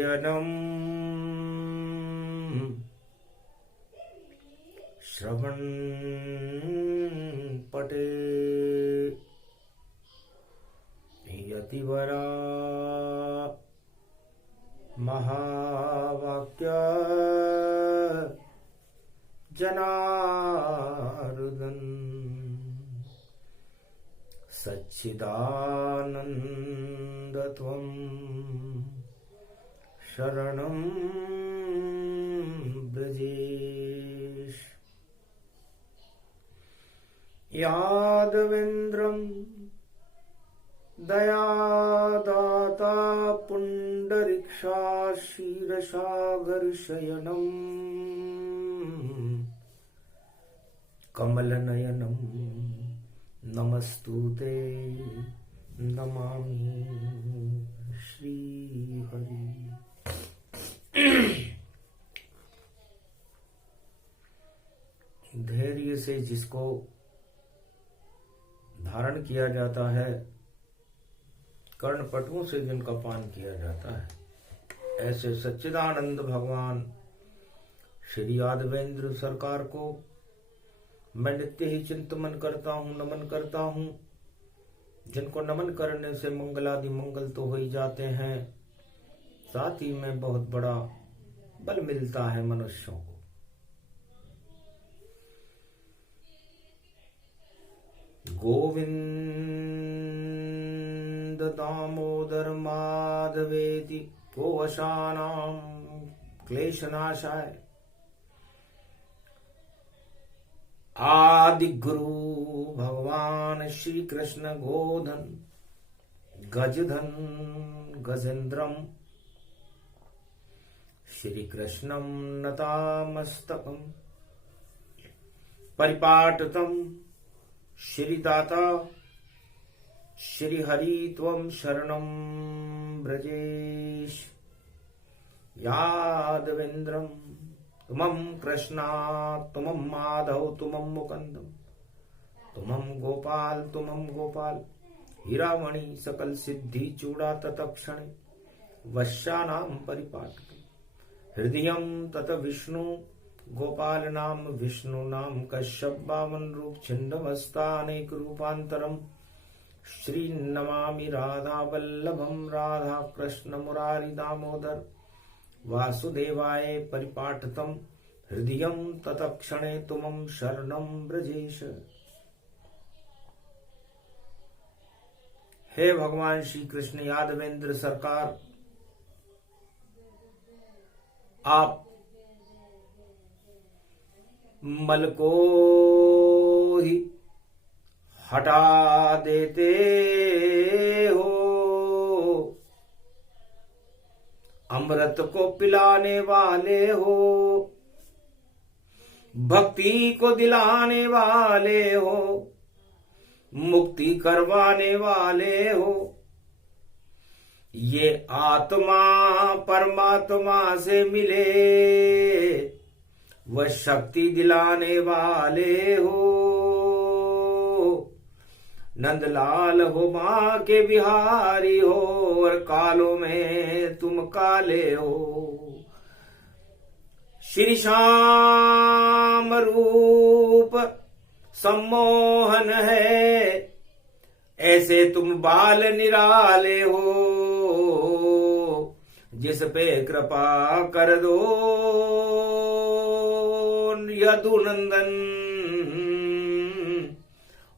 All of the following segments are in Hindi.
शयनम् श्रवणपटे यतिवरा महावाक्य जनार्दन सच्चिदानन्दत्वं शरणं ब्रजेश। यादवेन्द्रं दयादाता पुण्डरीक्षा क्षीरसागरशयनं कमलनयनं नमस्तुते नमामि श्रीहरि। धैर्य से जिसको धारण किया जाता है, कर्णपटुओं से जिनका पान किया जाता है, ऐसे सच्चिदानंद भगवान श्री यादवेंद्र सरकार को मैं नित्य ही चिंतन करता हूँ, नमन करता हूँ। जिनको नमन करने से मंगलादि मंगल तो हो ही जाते हैं, साथ ही में बहुत बड़ा बल मिलता है मनुष्यों को। गोविंद दामोदर माधवेति गोवशानां क्लेशनाशाय आदि गुरु भगवान श्री कृष्ण गोधन गजधन गजेन्द्रम श्री कृष्णं नतामस्तकं परिपाटतं श्री दाता श्री हरि त्वं शरणं ब्रजेश। यादवेन्द्रं तुमं कृष्णा तुमं माधव तुमं मुकुंदम तुमं गोपाल हीरामणि सकल सिद्धि चूड़ा तत्क्षणे वश्यानां परिपाटकम् हृदयं तत विष्णु गोपाल नाम विष्णु नाम कश्यप बामन रूप छिन्नमस्तानेक रूपांतरम श्री नमामि राधा वल्लभम राधा कृष्ण मुरारी दामोदर वासुदेवाय परिपाटतम हृदयं तत्क्षणे तुमं शरणं ब्रजेश। हे भगवान श्री कृष्ण यादवेंद्र सरकार, आप मल को ही हटा देते हो, अमृत को पिलाने वाले हो, भक्ति को दिलाने वाले हो, मुक्ति करवाने वाले हो। ये आत्मा परमात्मा से मिले, वह शक्ति दिलाने वाले हो। नंदलाल हो माँ के बिहारी हो, और कालों में तुम काले हो। श्री श्याम रूप सम्मोहन है, ऐसे तुम बाल निराले हो। जिस पे कृपा कर दो यदुनंदन,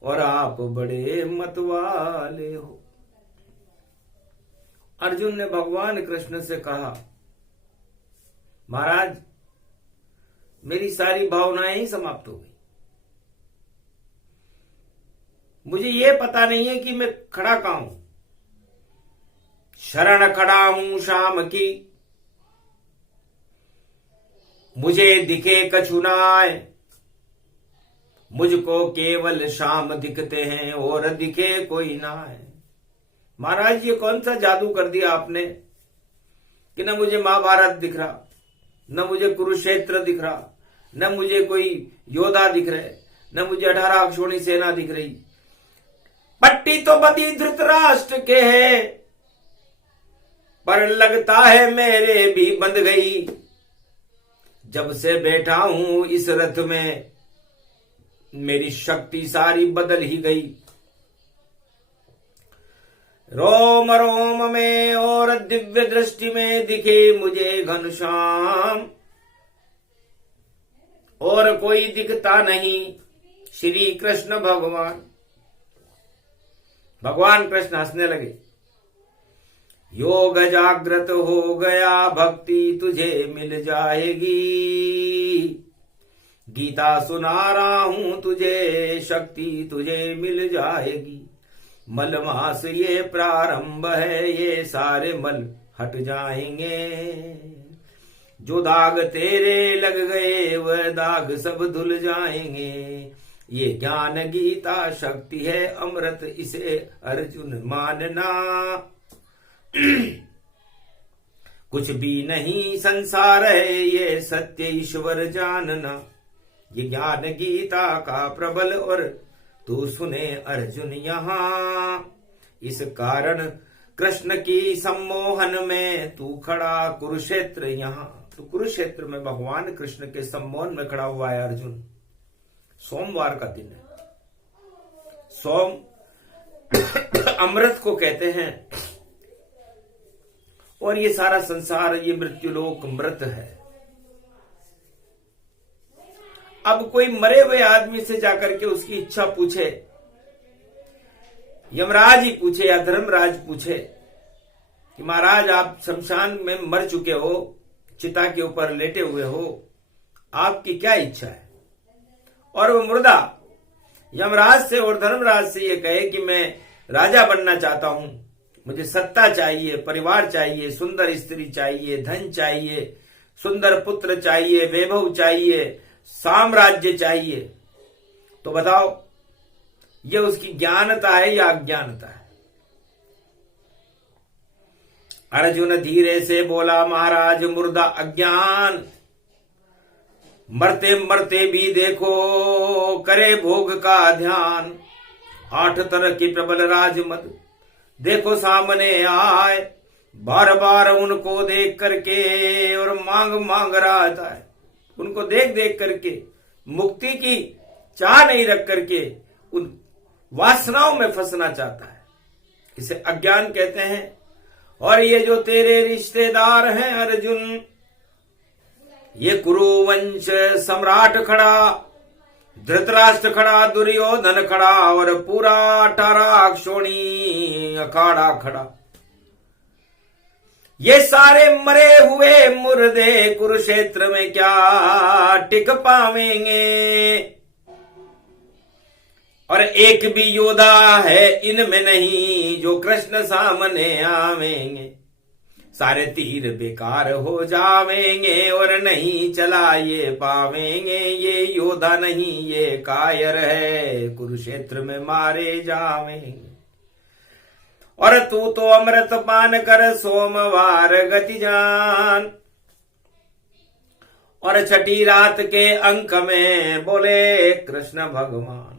और आप बड़े मतवाले हो। अर्जुन ने भगवान कृष्ण से कहा, महाराज मेरी सारी भावनाएं ही समाप्त हो गई, मुझे ये पता नहीं है कि मैं खड़ा कहां हूं। शरण खड़ा हूं शाम की, मुझे दिखे कछु नाय। मुझको केवल शाम दिखते हैं और दिखे कोई ना है। महाराज ये कौन सा जादू कर दिया आपने कि न मुझे महाभारत दिख रहा, न मुझे कुरुक्षेत्र दिख रहा, न मुझे कोई योद्धा दिख रहे, न मुझे 18 अक्षोणी सेना दिख रही। पट्टी तो बदी धृतराष्ट्र के है, पर लगता है मेरे भी बंध गई। जब से बैठा हूं इस रथ में मेरी शक्ति सारी बदल ही गई। रोम रोम में और दिव्य दृष्टि में दिखे मुझे घनश्याम, और कोई दिखता नहीं श्री कृष्ण भगवान। भगवान कृष्ण हंसने लगे। योग जागृत हो गया भक्ति तुझे मिल जाएगी। गीता सुना रहा हूं तुझे शक्ति तुझे मिल जाएगी। मलमास ये प्रारंभ है ये सारे मल हट जाएंगे। जो दाग तेरे लग गए वह दाग सब धुल जाएंगे। ये ज्ञान गीता शक्ति है अमृत इसे अर्जुन मानना। कुछ भी नहीं संसार है ये सत्य ईश्वर जानना। ये ज्ञान गीता का प्रबल और तू सुने अर्जुन यहाँ। इस कारण कृष्ण की सम्मोहन में तू खड़ा कुरुक्षेत्र यहाँ। तो कुरुक्षेत्र में भगवान कृष्ण के सम्मोहन में खड़ा हुआ है अर्जुन। सोमवार का दिन है। सोम अमृत को कहते हैं और ये सारा संसार ये मृत्युलोक मृत है। अब कोई मरे हुए आदमी से जाकर के उसकी इच्छा पूछे, यमराज ही पूछे या धर्मराज पूछे कि महाराज आप शमशान में मर चुके हो, चिता के ऊपर लेटे हुए हो, आपकी क्या इच्छा है? और वो मुर्दा यमराज से और धर्मराज से ये कहे कि मैं राजा बनना चाहता हूं, मुझे सत्ता चाहिए, परिवार चाहिए, सुंदर स्त्री चाहिए, धन चाहिए, सुंदर पुत्र चाहिए, वैभव चाहिए, साम्राज्य चाहिए। तो बताओ ये उसकी ज्ञानता है या अज्ञानता है? अर्जुन धीरे से बोला महाराज मुर्दा अज्ञान। मरते मरते भी देखो करे भोग का ध्यान। 8 तरह की प्रबल राजमद देखो सामने आए। बार बार उनको देख करके और मांग मांग रहा था। उनको देख देख करके मुक्ति की चाह नहीं रख करके उन वासनाओं में फंसना चाहता है। इसे अज्ञान कहते हैं। और ये जो तेरे रिश्तेदार हैं अर्जुन, ये कुरुवंश सम्राट खड़ा, धृतराष्ट्र खड़ा, दुर्योधन खड़ा और पूरा 18 अक्षोणी अखाड़ा खड़ा। ये सारे मरे हुए मुर्दे कुरुक्षेत्र में क्या टिक पावेंगे? और एक भी योद्धा है इनमें नहीं जो कृष्ण सामने आवेंगे। सारे तीर बेकार हो जावेंगे और नहीं चला ये पावेंगे। ये योद्धा नहीं ये कायर है, कुरुक्षेत्र में मारे जावेंगे। और तू तो अमृत पान कर सोमवार गति जान। और छठी रात के अंक में बोले कृष्ण भगवान,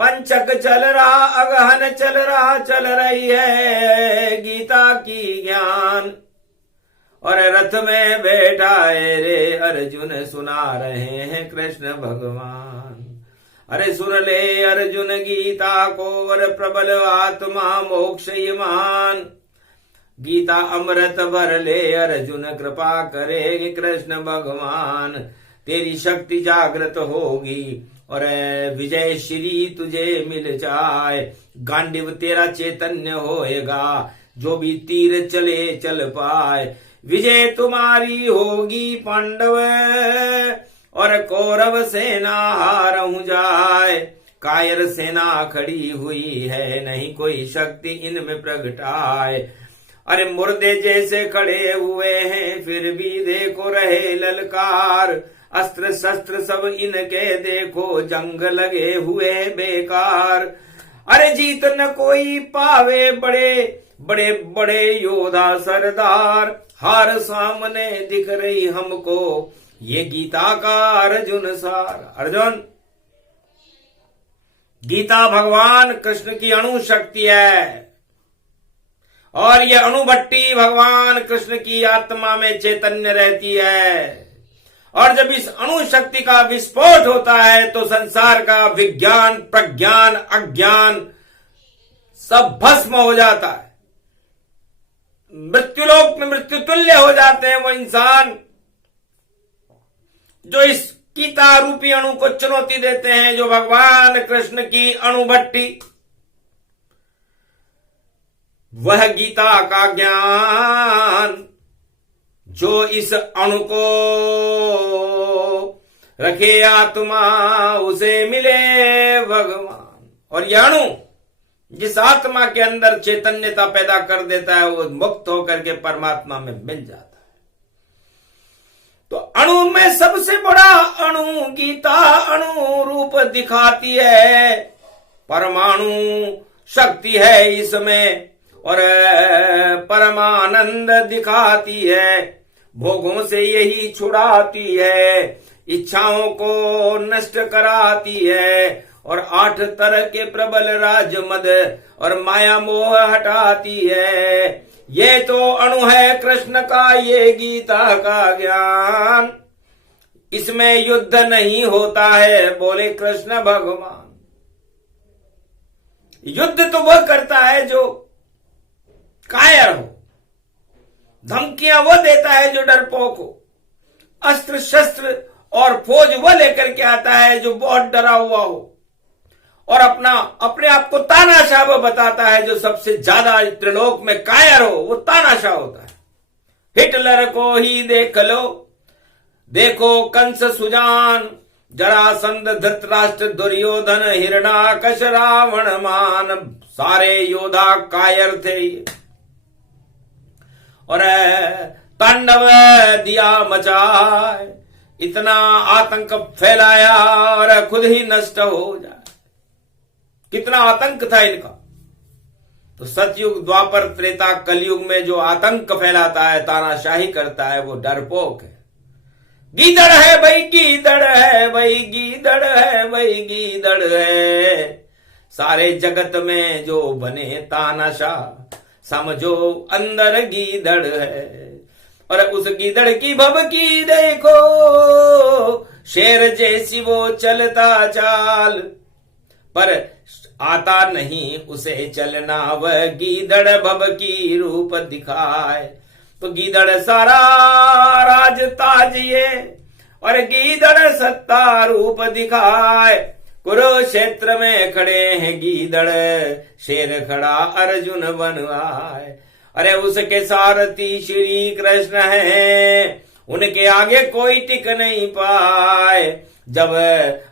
पंचक चल रहा अगहन चल रही है गीता की ज्ञान। और रथ में बैठा है रे अर्जुन सुना रहे हैं कृष्ण भगवान। अरे सुन ले अर्जुन गीता को और प्रबल आत्मा मोक्ष ईमान। गीता अमृत भर ले अर्जुन कृपा करेंगे कृष्ण भगवान। तेरी शक्ति जागृत होगी और विजय श्री तुझे मिल जाए। गांडीव तेरा चैतन्य होएगा जो भी तीर चले चल पाए। विजय तुम्हारी होगी पांडव और कौरव सेना हारहु जाए। कायर सेना खड़ी हुई है नहीं कोई शक्ति इनमें प्रगटाए। अरे मुर्दे जैसे खड़े हुए हैं फिर भी देखो रहे ललकार। अस्त्र शस्त्र सब इनके देखो जंग लगे हुए बेकार। अरे जीत न कोई पावे बड़े बड़े बड़े योद्धा सरदार। हार सामने दिख रही हमको ये गीता का अर्जुन सार। अर्जुन गीता भगवान कृष्ण की अणु शक्ति है और यह अणुभट्टी भगवान कृष्ण की आत्मा में चैतन्य रहती है। और जब इस अणु शक्ति का विस्फोट होता है तो संसार का विज्ञान, प्रज्ञान, अज्ञान सब भस्म हो जाता है। मृत्युलोक में मृत्यु तुल्य हो जाते हैं वो इंसान जो इस गीता रूपी अणु को चुनौती देते हैं, जो भगवान कृष्ण की अणुभट्टी, वह गीता का ज्ञान जो इस अणु को रखे आत्मा उसे मिले भगवान। और यह अणु जिस आत्मा के अंदर चैतन्यता पैदा कर देता है वो मुक्त होकर के परमात्मा में मिल जाता है। तो अणु में सबसे बड़ा अणु गीता अणु रूप दिखाती है, परमाणु शक्ति है इसमें और परमानंद दिखाती है, भोगों से यही छुड़ाती है, इच्छाओं को नष्ट कराती है और 8 तरह के प्रबल राज मद और माया मोह हटाती है। ये तो अणु है कृष्ण का, ये गीता का ज्ञान, इसमें युद्ध नहीं होता है, बोले कृष्ण भगवान। युद्ध तो वह करता है जो कायर हो, धमकियां वो देता है जो डरपोक हो, अस्त्र शस्त्र और फौज वो लेकर के आता है जो बहुत डरा हुआ हो, और अपने आप को तानाशाह वो बताता है जो सबसे ज्यादा त्रिलोक में कायर हो, वो तानाशाह होता है। हिटलर को ही देख लो, देखो कंस, सुजान, जरासंध, धृतराष्ट्र, दुर्योधन, हिरणाकश, रावण, मान, सारे योद्धा कायर थे और तांडव दिया मचाए, इतना आतंक फैलाया और खुद ही नष्ट हो जाए। कितना आतंक था इनका। तो सतयुग, द्वापर, त्रेता, कलयुग में जो आतंक फैलाता है, तानाशाही करता है, वो डरपोक है। गीदड़ है भाई, गीदड़ है भाई, गीदड़ है भाई, गीदड़ है। सारे जगत में जो बने तानाशाह, समझो अंदर गीदड़ है। और उस गीदड़ की भभकी देखो, शेर जैसी वो चलता चाल, पर आता नहीं उसे चलना, वह गीदड़ भभकी रूप दिखाए। तो गीदड़ सारा राज ताज ये और गीदड़ सत्ता रूप दिखाए। कुरुक्षेत्र में खड़े हैं गीदड़, शेर खड़ा अर्जुन बन आए। अरे उसके सारथी श्री कृष्ण हैं, उनके आगे कोई टिक नहीं पाए। जब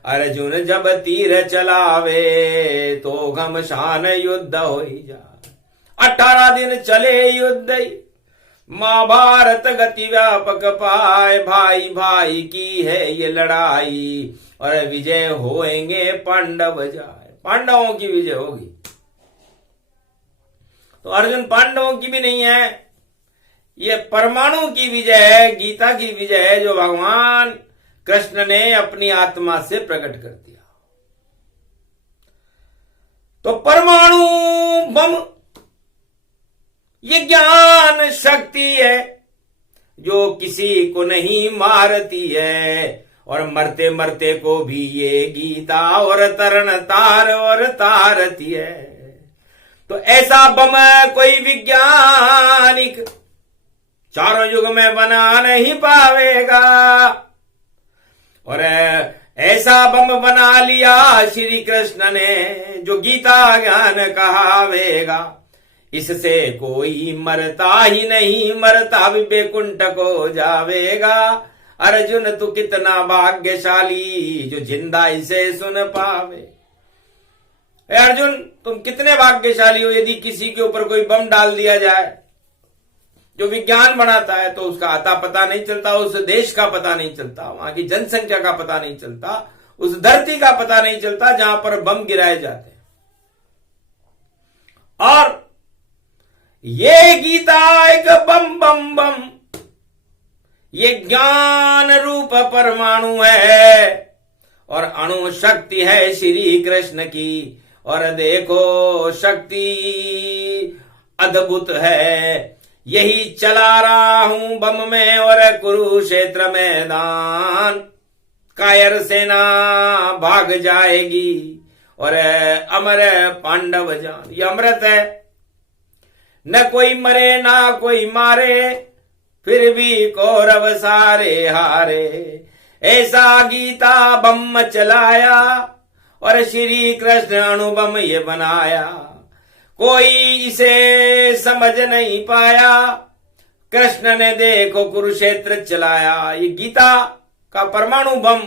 अर्जुन जब तीर चलावे तो घमसान युद्ध हो जाए। 18 दिन चले युद्ध, महाभारत गति व्यापक पाए। भाई भाई की है ये लड़ाई और विजय होएंगे पांडव जाए। पांडवों की विजय होगी। तो अर्जुन पांडवों की भी नहीं है, ये परमाणु की विजय है, गीता की विजय है, जो भगवान कृष्ण ने अपनी आत्मा से प्रकट कर दिया। तो परमाणु बम ये ज्ञान शक्ति है जो किसी को नहीं मारती है, और मरते मरते को भी ये गीता और तरण तार और तारती है। तो ऐसा बम कोई वैज्ञानिक चारों युग में बना नहीं पावेगा, और ऐसा बम बना लिया श्री कृष्ण ने जो गीता ज्ञान कहावेगा। इससे कोई मरता ही नहीं, मरता भी बैकुंठ को जावेगा। अर्जुन तू कितना भाग्यशाली जो जिंदा इसे सुन पावे। अर्जुन तुम कितने भाग्यशाली हो, यदि किसी के ऊपर कोई बम डाल दिया जाए जो विज्ञान बनाता है तो उसका आता पता नहीं चलता, उस देश का पता नहीं चलता, वहां की जनसंख्या का पता नहीं चलता, उस धरती का पता नहीं चलता जहां पर बम गिराए जाते हैं। और ये गीता एक बम बम बम, ये ज्ञान रूप परमाणु है और अणु शक्ति है श्री कृष्ण की। और देखो शक्ति अद्भुत है। यही चला रहा हूं बम में और कुरुक्षेत्र मैदान, कायर सेना भाग जाएगी और अमर पांडव जान। ये अमृत है, न कोई मरे ना कोई मारे, फिर भी कौरव सारे हारे। ऐसा गीता बम चलाया और श्री कृष्ण अणुबम ये बनाया। कोई इसे समझ नहीं पाया, कृष्ण ने देखो कुरुक्षेत्र चलाया। ये गीता का परमाणु बम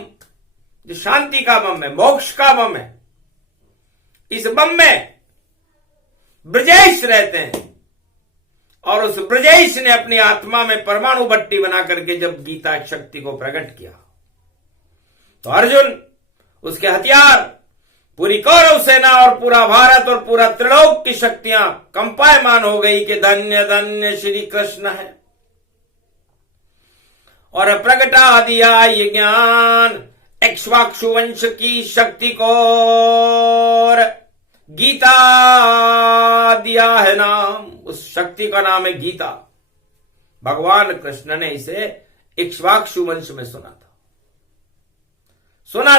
जो शांति का बम है, मोक्ष का बम है, इस बम में ब्रजेश रहते हैं और उस ब्रजेश ने अपनी आत्मा में परमाणु भट्टी बना करके जब गीता की शक्ति को प्रकट किया तो अर्जुन, उसके हथियार, पूरी कौरव सेना और पूरा भारत और पूरा त्रिलोक की शक्तियां कंपायमान हो गई कि धन्य धन्य श्री कृष्ण है। और प्रगटा दिया ये ज्ञान इक्ष्वाकु वंश की शक्ति को, और गीता दिया है नाम, उस शक्ति का नाम है गीता। भगवान कृष्ण ने इसे इक्ष्वाकु वंश में सुना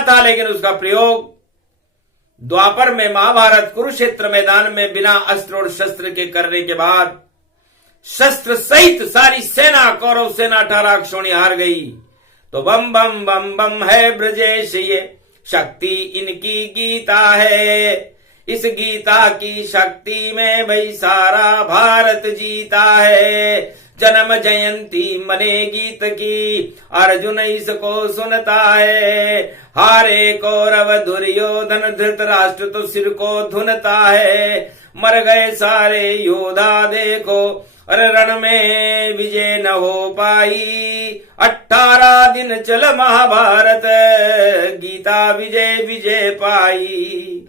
था, लेकिन उसका प्रयोग द्वापर में महाभारत कुरुक्षेत्र मैदान में बिना अस्त्र और शस्त्र के करने के बाद शस्त्र सहित सारी सेना, कौरव सेना 18 अक्षोणी हार गई। तो बम बम बम बम है ब्रजेश, ये शक्ति इनकी गीता है। इस गीता की शक्ति में भाई सारा भारत जीता है। जन्म जयंती मने गीत की, अर्जुन इसको सुनता है। हारे कौरव दुर्योधन धृतराष्ट्र तो सिर को धुनता है। मर गए सारे योद्धा देखो, अरे रण में विजय न हो पाई। 18 दिन चल महाभारत, गीता विजय विजय पाई।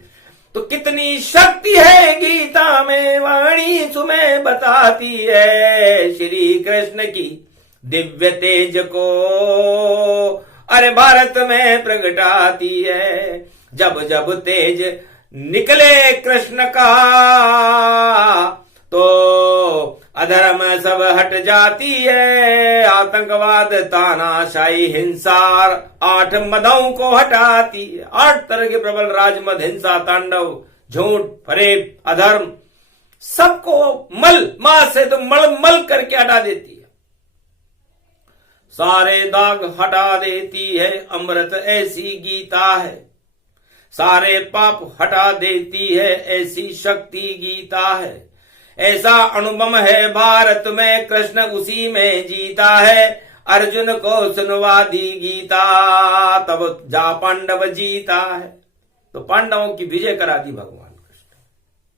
तो कितनी शक्ति है गीता में, वाणी तुम्हें बताती है श्री कृष्ण की दिव्य तेज को। अरे भारत में प्रगटाती है। जब जब तेज निकले कृष्ण का तो अधर्म सब हट जाती है। आतंकवाद, तानाशाही, हिंसा 8 मदों को हटाती है। 8 तरह के प्रबल राजमद, हिंसा, तांडव, झूठ, फरेब, अधर्म, सबको मल मां से तो मल करके हटा देती है। सारे दाग हटा देती है, अमृत ऐसी गीता है। सारे पाप हटा देती है, ऐसी शक्ति गीता है। ऐसा अनुभव है भारत में, कृष्ण उसी में जीता है। अर्जुन को सुनवा दी गीता, तब जा पांडव जीता है। तो पांडवों की विजय करा दी भगवान कृष्ण।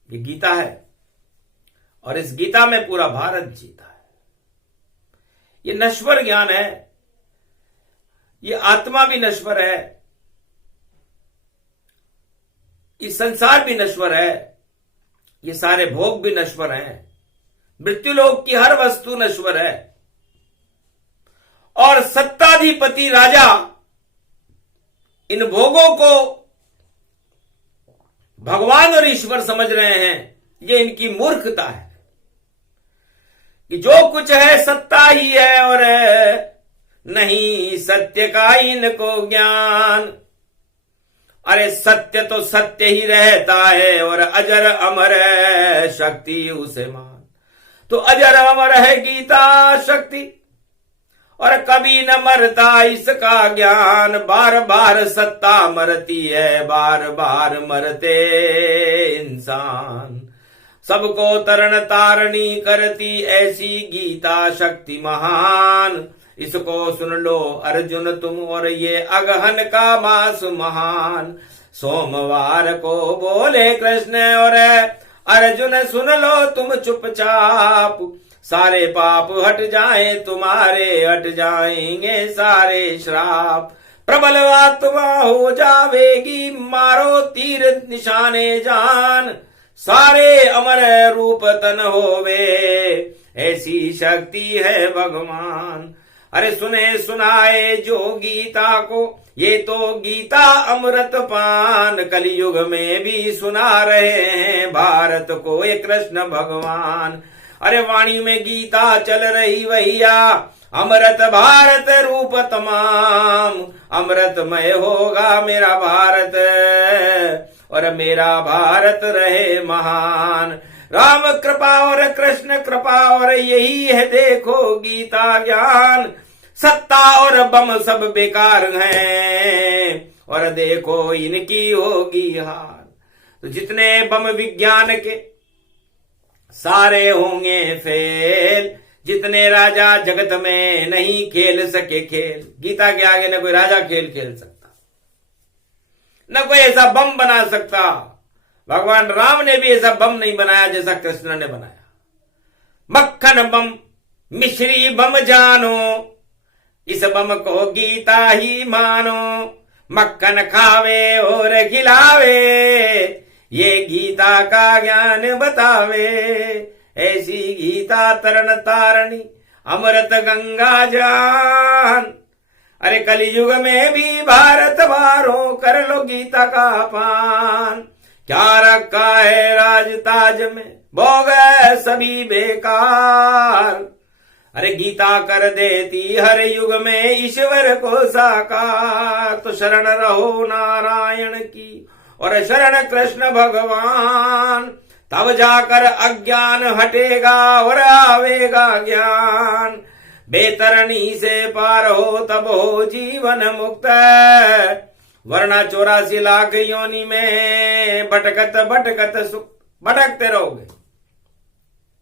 ये गीता है और इस गीता में पूरा भारत जीता है। ये नश्वर ज्ञान है, ये आत्मा भी नश्वर है, ये संसार भी नश्वर है, ये सारे भोग भी नश्वर हैं। मृत्युलोक की हर वस्तु नश्वर है और सत्ताधिपति राजा इन भोगों को भगवान और ईश्वर समझ रहे हैं। ये इनकी मूर्खता है कि जो कुछ है सत्ता ही है और नहीं सत्य का इनको ज्ञान। अरे सत्य तो सत्य ही रहता है और अजर अमर है शक्ति उसे मान। तो अजर अमर है गीता शक्ति और कभी न मरता इसका ज्ञान। बार बार सत्ता मरती है, बार बार मरते इंसान। सबको तरण तारणी करती ऐसी गीता शक्ति महान। इसको सुन लो अर्जुन तुम और ये अगहन का मास महान। सोमवार को बोले कृष्ण और अर्जुन सुन लो तुम चुपचाप। सारे पाप हट जाएं तुम्हारे, हट जाएंगे सारे श्राप। प्रबल आत्मा हो जावेगी, मारो तीर निशाने जान। सारे अमर रूप तन होवे, ऐसी शक्ति है भगवान। अरे सुने सुनाए जो गीता को, ये तो गीता अमृत पान कलयुग में भी सुना रहे हैं भारत को ये कृष्ण भगवान। अरे वाणी में गीता चल रही भैया, अमृत भारत रूप तमाम, अमृतमय होगा मेरा भारत और मेरा भारत रहे महान। राम कृपा और कृष्ण कृपा और यही है देखो गीता ज्ञान। सत्ता और बम सब बेकार हैं और देखो इनकी होगी हार। तो जितने बम विज्ञान के सारे होंगे फेल, जितने राजा जगत में नहीं खेल सके खेल। गीता के आगे न कोई राजा खेल खेल सकता, न कोई ऐसा बम बना सकता। भगवान राम ने भी ऐसा बम नहीं बनाया जैसा कृष्ण ने बनाया। मक्खन बम मिश्री बम जानो, इस बम को गीता ही मानो। मक्खन खावे और खिलावे, ये गीता का ज्ञान बतावे। ऐसी गीता तरन तारणी अमृत गंगा जान। अरे कलयुग में भी भारत वारों कर लो गीता का पान। क्या रखा है राज ताज में, भोग है सभी बेकार। अरे गीता कर देती हर युग में ईश्वर को साकार। तो शरण रहो नारायण की और शरण कृष्ण भगवान, तब जाकर अज्ञान हटेगा और आवेगा ज्ञान। बेतरणी से पार हो तब हो जीवन मुक्त, वरना 84 लाख योनि में भटकत भटकत सुख भटकते रहोगे।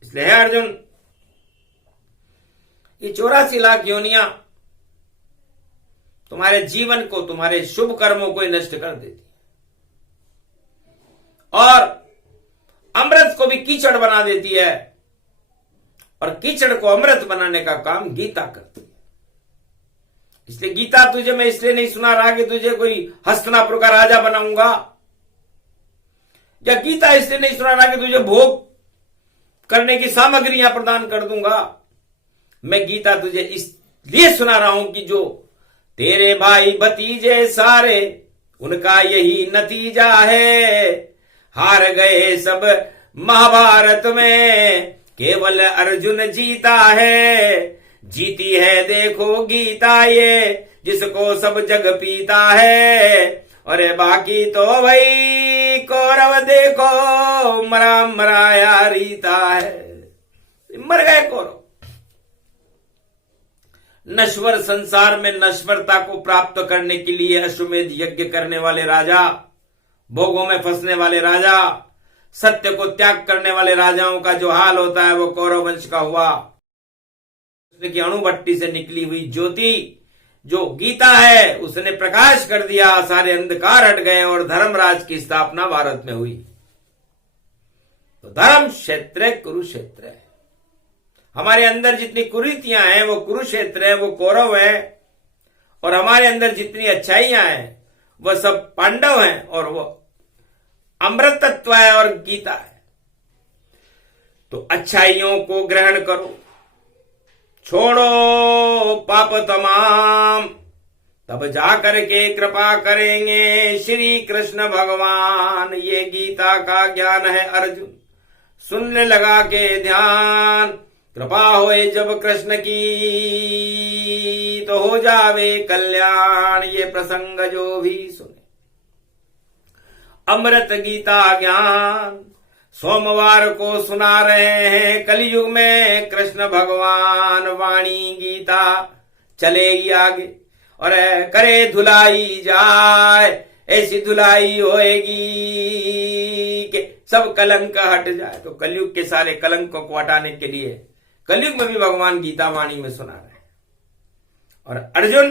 इसलिए है अर्जुन, ये 84 लाख योनियां तुम्हारे जीवन को, तुम्हारे शुभ कर्मों को नष्ट कर देती और अमृत को भी कीचड़ बना देती है। और कीचड़ को अमृत बनाने का काम गीता करती है। इसलिए गीता तुझे मैं इसलिए नहीं सुना रहा कि तुझे कोई हस्तिनापुर का राजा बनाऊंगा, या गीता इसलिए नहीं सुना रहा कि तुझे भोग करने की सामग्रियां प्रदान कर दूंगा। मैं गीता तुझे इसलिए सुना रहा हूं कि जो तेरे भाई भतीजे सारे, उनका यही नतीजा है। हार गए सब महाभारत में, केवल अर्जुन जीता है। जीती है देखो गीता ये, जिसको सब जग पीता है। और बाकी तो भाई कौरव देखो मरा मराया रीता है। मर गए कौरव। नश्वर संसार में नश्वरता को प्राप्त करने के लिए अश्वमेध यज्ञ करने वाले राजा, भोगों में फंसने वाले राजा, सत्य को त्याग करने वाले राजाओं का जो हाल होता है वो कौरव वंश का हुआ। की अणुभट्टी से निकली हुई ज्योति जो गीता है, उसने प्रकाश कर दिया, सारे अंधकार हट गए और धर्मराज की स्थापना भारत में हुई। तो धर्म क्षेत्र कुरुक्षेत्र है। हमारे अंदर जितनी कुरीतियां हैं वो कुरुक्षेत्र है, वो कौरव है। और हमारे अंदर जितनी अच्छाइयां हैं वह सब पांडव हैं, और वो अमृत तत्व है और गीता है। तो अच्छाइयों को ग्रहण करो, छोड़ो पाप तमाम, तब जाकर के कृपा करेंगे श्री कृष्ण भगवान। ये गीता का ज्ञान है अर्जुन, सुन ले लगा के ध्यान। कृपा होए जब कृष्ण की, तो हो जावे कल्याण। ये प्रसंग जो भी सुने अमृत गीता ज्ञान, सोमवार को सुना रहे हैं कलयुग में कृष्ण भगवान। वाणी गीता चलेगी आगे और करे धुलाई जाए, ऐसी धुलाई होएगी कि सब कलंक हट जाए। तो कलयुग के सारे कलंकों को हटाने के लिए कलयुग में भी भगवान गीता वाणी में सुना रहे हैं। और अर्जुन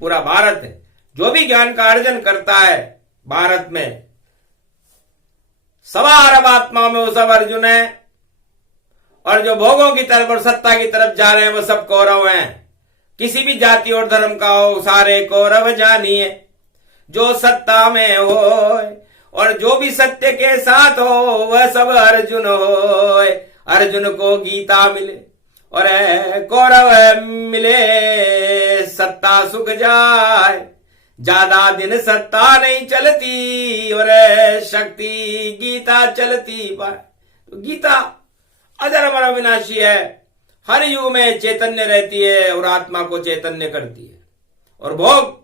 पूरा भारत है, जो भी ज्ञान का अर्जन करता है भारत में, 1.25 अरब आत्माओं में वो सब अर्जुन है। और जो भोगों की तरफ और सत्ता की तरफ जा रहे हैं वो सब कौरव हैं। किसी भी जाति और धर्म का हो, सारे कौरव जानिए। जो सत्ता में हो और जो भी सत्य के साथ हो वह सब अर्जुन हो। अर्जुन को गीता मिले और कौरव मिले, सत्ता सुख जाए। ज्यादा दिन सत्ता नहीं चलती और शक्ति गीता चलती पाए। तो गीता अजर अमर अविनाशी है, हर युग में चैतन्य रहती है और आत्मा को चैतन्य करती है, और भोग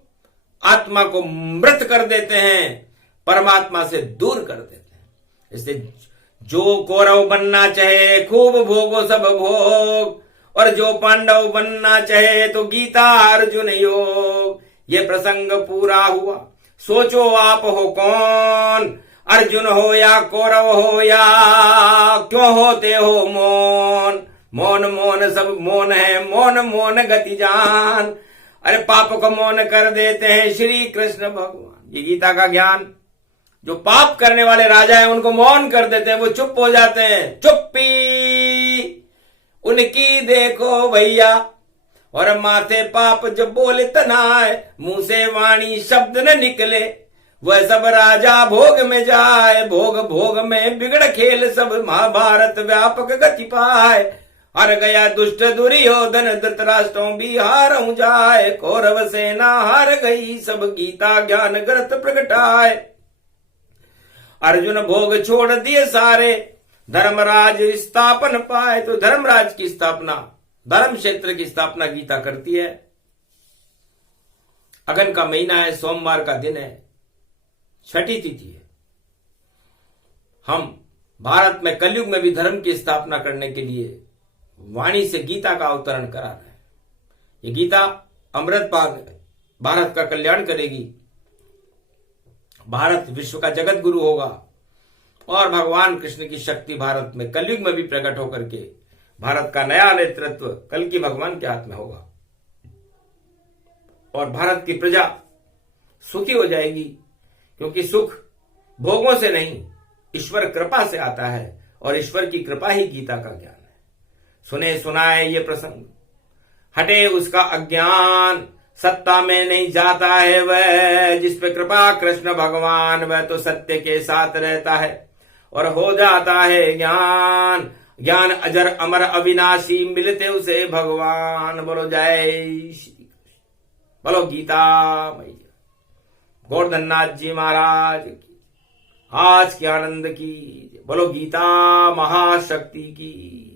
आत्मा को मृत कर देते हैं, परमात्मा से दूर कर देते हैं। इसलिए जो कौरव बनना चाहे खूब भोगो सब भोग, और जो पांडव बनना चाहे तो गीता अर्जुन योग। ये प्रसंग पूरा हुआ, सोचो आप हो कौन, अर्जुन हो या कौरव हो या क्यों होते हो मौन। मौन मौन सब मौन है, मौन मौन गति जान। अरे पाप को मौन कर देते हैं श्री कृष्ण भगवान। ये गीता का ज्ञान, जो पाप करने वाले राजा हैं उनको मौन कर देते हैं, वो चुप हो जाते हैं। चुप्पी उनकी देखो भैया, और माथे पाप जब बोले तनाए, मुंह से वाणी शब्द न निकले, वह सब राजा भोग में जाए। भोग भोग में बिगड़ खेल सब, महाभारत व्यापक गति पाए। हर गया दुष्ट दुर्योधन, धृतराष्ट्रों भी हार जाए। कौरव सेना हार गई सब, गीता ज्ञान ग्रत प्रगटाए। अर्जुन भोग छोड़ दिए सारे, धर्मराज स्थापन पाए। तो धर्मराज की स्थापना, धर्म क्षेत्र की स्थापना गीता करती है। अगन का महीना है, सोमवार का दिन है, छठी तिथि है। हम भारत में कलयुग में भी धर्म की स्थापना करने के लिए वाणी से गीता का अवतरण करा रहे हैं। ये गीता अमृत पान भारत का कल्याण करेगी, भारत विश्व का जगत गुरु होगा, और भगवान कृष्ण की शक्ति भारत में कलयुग में भी प्रकट होकर के भारत का नया नेतृत्व कल की भगवान के हाथ में होगा, और भारत की प्रजा सुखी हो जाएगी। क्योंकि सुख भोगों से नहीं, ईश्वर कृपा से आता है, और ईश्वर की कृपा ही गीता का ज्ञान है। सुने सुनाए ये प्रसंग, हटे उसका अज्ञान। सत्ता में नहीं जाता है वह, जिस पे कृपा कृष्ण भगवान, वह तो सत्य के साथ रहता है और हो जाता है ज्ञान। ज्ञान अजर अमर अविनाशी, मिलते उसे भगवान। बोलो जय श्री कृष्ण, बोलो गीता मैया, गोवर्धन नाथ जी महाराज की आज के आनंद की, बोलो गीता महाशक्ति की।